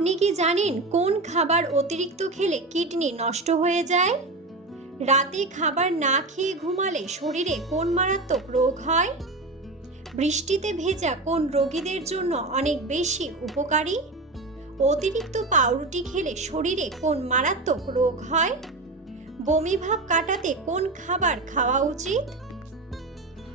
আপনি কি জানেন কোন খাবার অতিরিক্ত খেলে কিডনি নষ্ট হয়ে যায়? রাতে খাবার না খেয়ে ঘুমালে শরীরে কোন মারাত্মক রোগ হয়? বৃষ্টিতে ভেজা কোন রোগীদের জন্য অনেক বেশি উপকারী? অতিরিক্ত পাউরুটি খেলে শরীরে কোন মারাত্মক রোগ হয়? বমিভাব কাটাতে কোন খাবার খাওয়া উচিত?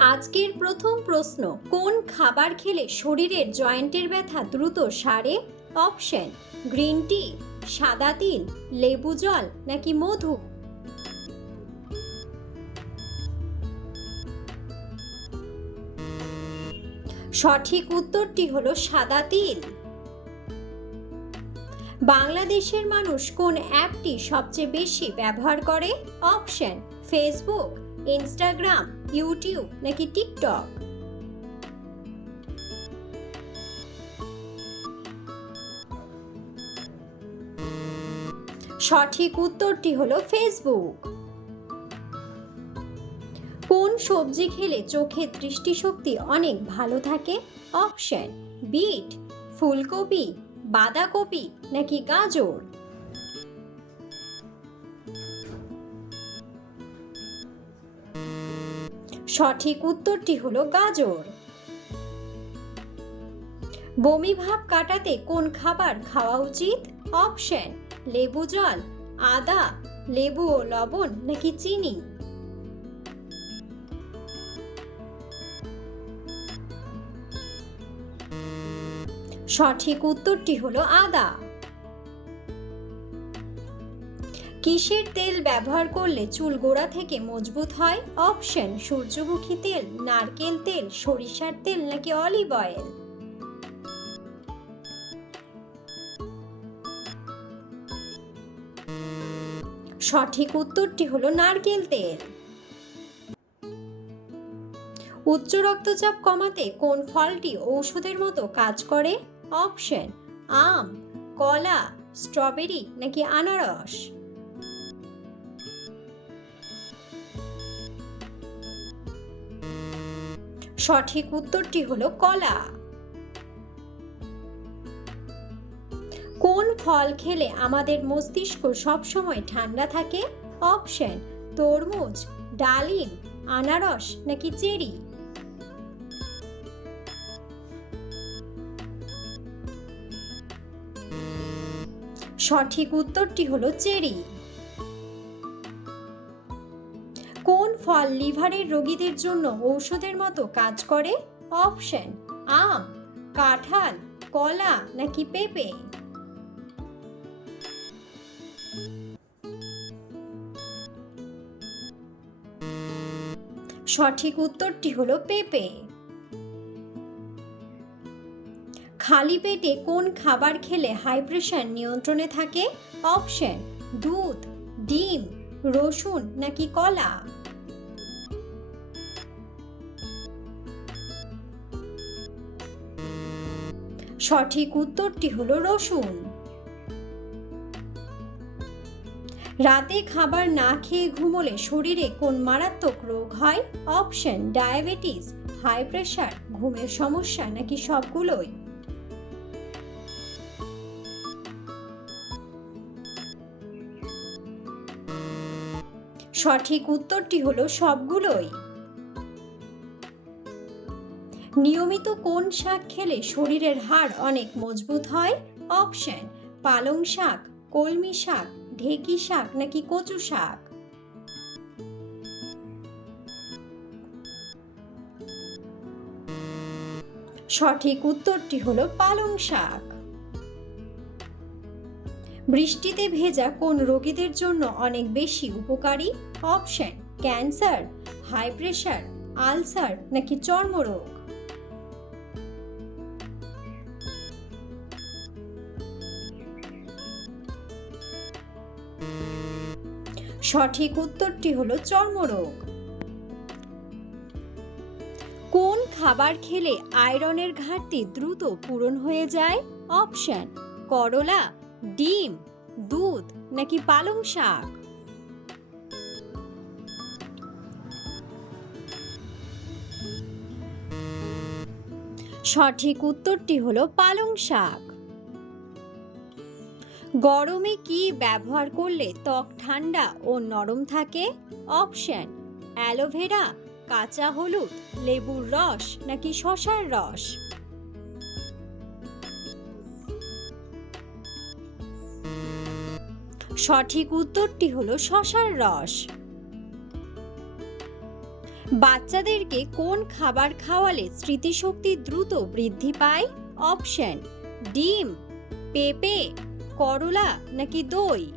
আজকের প্রথম প্রশ্ন, কোন খাবার খেলে শরীরের জয়েন্টের ব্যথা দ্রুত সারে? অপশন, গ্রিন টি, সাদা তিল, লেবু জল নাকি মধু? সঠিক উত্তরটি হলো সাদা তিল। বাংলাদেশের মানুষ কোন অ্যাপটি সবচেয়ে বেশি ব্যবহার করে? Option, Facebook. ইনস্টাগ্রাম ইউটিউব নাকি টিকটক সঠিক উত্তরটি হলো ফেসবুক কোন সবজি খেলে চোখের দৃষ্টিশক্তি অনেক ভালো থাকে? অপশন বিট, ফুলকপি, বাঁধাকপি, নাকি গাজর? সঠিক উত্তরটি হলো গাজর। বমি ভাব কাটাতে কোন খাবার খাওয়া উচিত? অপশন, লেবু জল, আদা, লেবু ও লবণ নাকি চিনি? সঠিক উত্তরটি হলো আদা। কিসের তেল ব্যবহার করলে চুল গোড়া থেকে মজবুত হয়। অপশন, সূর্যমুখী তেল, নারকেল তেল, সরিষার তেল নাকি অলিভ অয়েল? সঠিক উত্তরটি হলো নারকেল তেল। উচ্চ রক্তচাপ কমাতে কোন ফলটি ঔষধের মতো কাজ করে? অপশন, আম, কলা, স্ট্রবেরি নাকি আনারস? সঠিক উত্তরটি হলো কলা। কোন ফল খেলে আমাদের মস্তিষ্ক সবসময় ঠান্ডা থাকে? অপশন, তরমুজ, ডালিম, আনারস নাকি চেরি? সঠিক উত্তরটি হলো চেরি। ফল লিভারের রোগীদের জন্য ঔষধের মতো কাজ করে? অপশন, আম, কাঁঠাল, কলা নাকি পেঁপে? সঠিক উত্তরটি হলো পেঁপে। খালি পেটে কোন খাবার খেলে হাই প্রেশার নিয়ন্ত্রণে থাকে? অপশন, দুধ, ডিম, রসুন নাকি কলা? সঠিক উত্তরটি হলো রসুন। রাতে খাবার না খেয়ে ঘুমোলে শরীরে কোন মারাত্মক রোগ হয়? অপশন, ডায়াবেটিস, হাই প্রেশার, ঘুমের সমস্যা নাকি সবগুলোই? সঠিক উত্তরটি হলো সবগুলোই। নিয়মিত কোন শাক খেলে শরীরের হাড় অনেক মজবুত হয়? অপশন, পালং শাক, কলমি শাক, ঢেকি শাক নাকি কচু শাক? সঠিক উত্তরটি হলো পালং শাক। বৃষ্টিতে ভেজা কোন রোগীদের জন্য অনেক বেশি উপকারী? Option, cancer, high pressure, ulcer নাকি চর্মরোগ? সঠিক উত্তরটি হলো চর্মরোগ। কোন খাবার খেলে আয়রনের ঘাটতি দ্রুত পূরণ হয়ে যায়? অপশন, করলা, ডিম, দুধ নাকি পালং শাক? সঠিক উত্তরটি হলো পালং শাক। গরমে কি ব্যবহার করলে ত্বক ঠান্ডা ও নরম থাকে? অপশন, অ্যালোভেরা, কাঁচা হলুদ, লেবুর রস নাকি শশার রস? সঠিক উত্তরটি হলো শশার রস। বাচ্চাদেরকে কোন খাবার খাওয়ালে স্মৃতিশক্তি দ্রুত বৃদ্ধি পায়? অপশন, ডিম, পেঁপে করলা নাকি দই?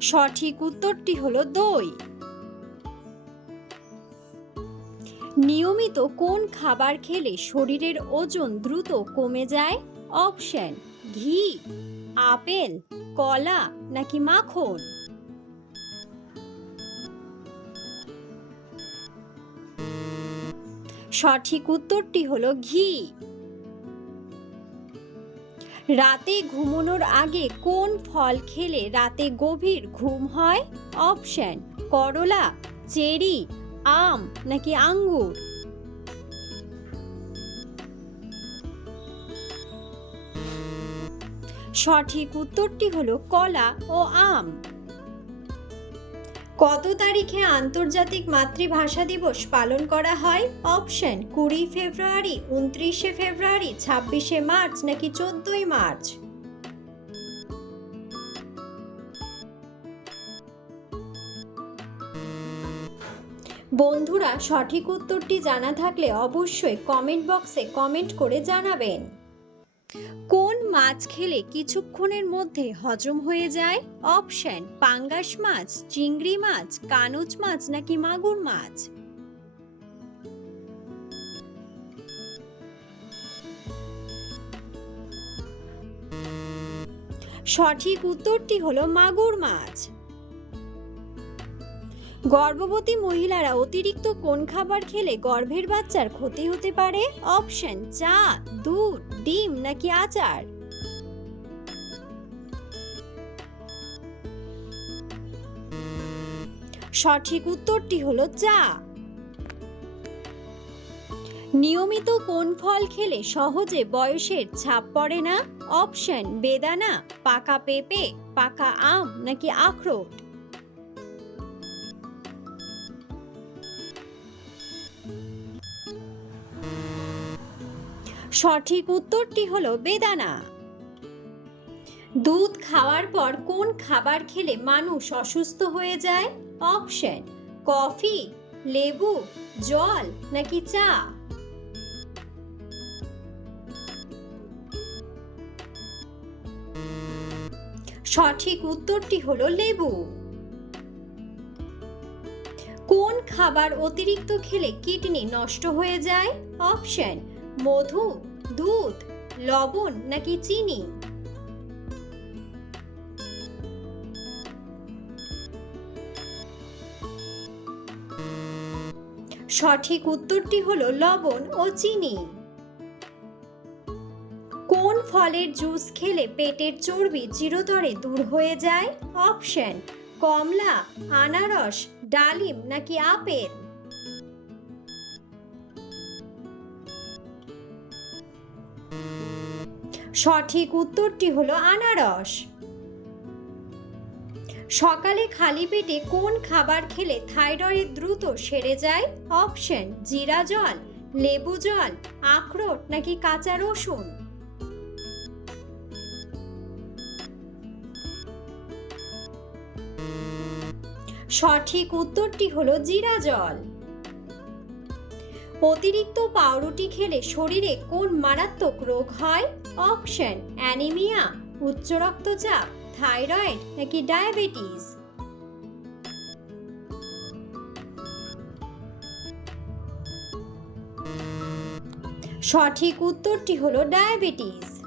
সঠিক উত্তরটি হলো দই। নিয়মিত কোন খাবার খেলে শরীরের ওজন দ্রুত কমে যায়? অপশন, ঘি, আপেল, কলা নাকি মাখন? সঠিক উত্তরটি হলো ঘি। রাতে ঘুমানোর আগে কোন ফল খেলে রাতে গভীর ঘুম হয়? অপশন, করলা, চেরি, আম নাকি আঙ্গুর? সঠিক উত্তরটি হলো কলা ও আম। কত তারিখে আন্তর্জাতিক মাতৃভাষা দিবস পালন করা হয়? অপশন কুড়ি ফেব্রুয়ারি, উনত্রিশে ফেব্রুয়ারি, ছাব্বিশে মার্চ নাকি চোদ্দই মার্চ? বন্ধুরা, সঠিক উত্তরটি জানা থাকলে অবশ্যই কমেন্ট বক্সে কমেন্ট করে জানাবেন। কোন মাছ খেলে কিছুক্ষণের মধ্যে হজম হয়ে যায়। অপশন পাঙ্গাস মাছ, চিংড়ি মাছ কানুচ মাছ নাকি মাগুর মাছ? সঠিক উত্তরটি হলো মাগুর মাছ। গর্ভবতী মহিলারা অতিরিক্ত কোন খাবার খেলে গর্ভের বাচ্চার ক্ষতি হতে পারে? অপশন চা, দুধ। ডিম নাকি আচার? সঠিক উত্তরটি হলো চা। নিয়মিত কোন ফল খেলে সহজে বয়সের ছাপ পড়ে না? অপশন, বেদানা, পাকা পেঁপে, পাকা আম নাকি আখরোট? সঠিক উত্তরটি হলো বেদানা। দুধ খাওয়ার পর কোন খাবার খেলে মানুষ অসুস্থ হয়ে যায়? অপশন, কফি, লেবু, জল নাকি চা? সঠিক উত্তরটি হলো লেবু। কোন খাবার অতিরিক্ত খেলে কিডনি নষ্ট হয়ে যায়? অপশন, মধু দুধ, লবণ নাকি চিনি? সঠিক উত্তরটি হল লবণ ও চিনি। কোন ফলের জুস খেলে পেটের চর্বি চিরতরে দূর হয়ে যায়? অপশন, কমলা, আনারস, ডালিম নাকি আপেল? সঠিক উত্তরটি হলো আনারস। সকালে খালি পেটে কোন খাবার খেলে থাইরয়েড দ্রুত সেরে যায়? অপশন, জিরা জল, লেবু জল, আখরোট নাকি কাঁচা রসুন? সঠিক উত্তরটি হলো জিরা জল। অতিরিক্ত পাউরুটি খেলে শরীরে কোন মারাত্মক রোগ হয়? অপশন, অ্যানিমিয়া, উচ্চ রক্তচাপ, থাইরয়েড নাকি ডায়াবেটিস? সঠিক উত্তরটি হলো ডায়াবেটিস।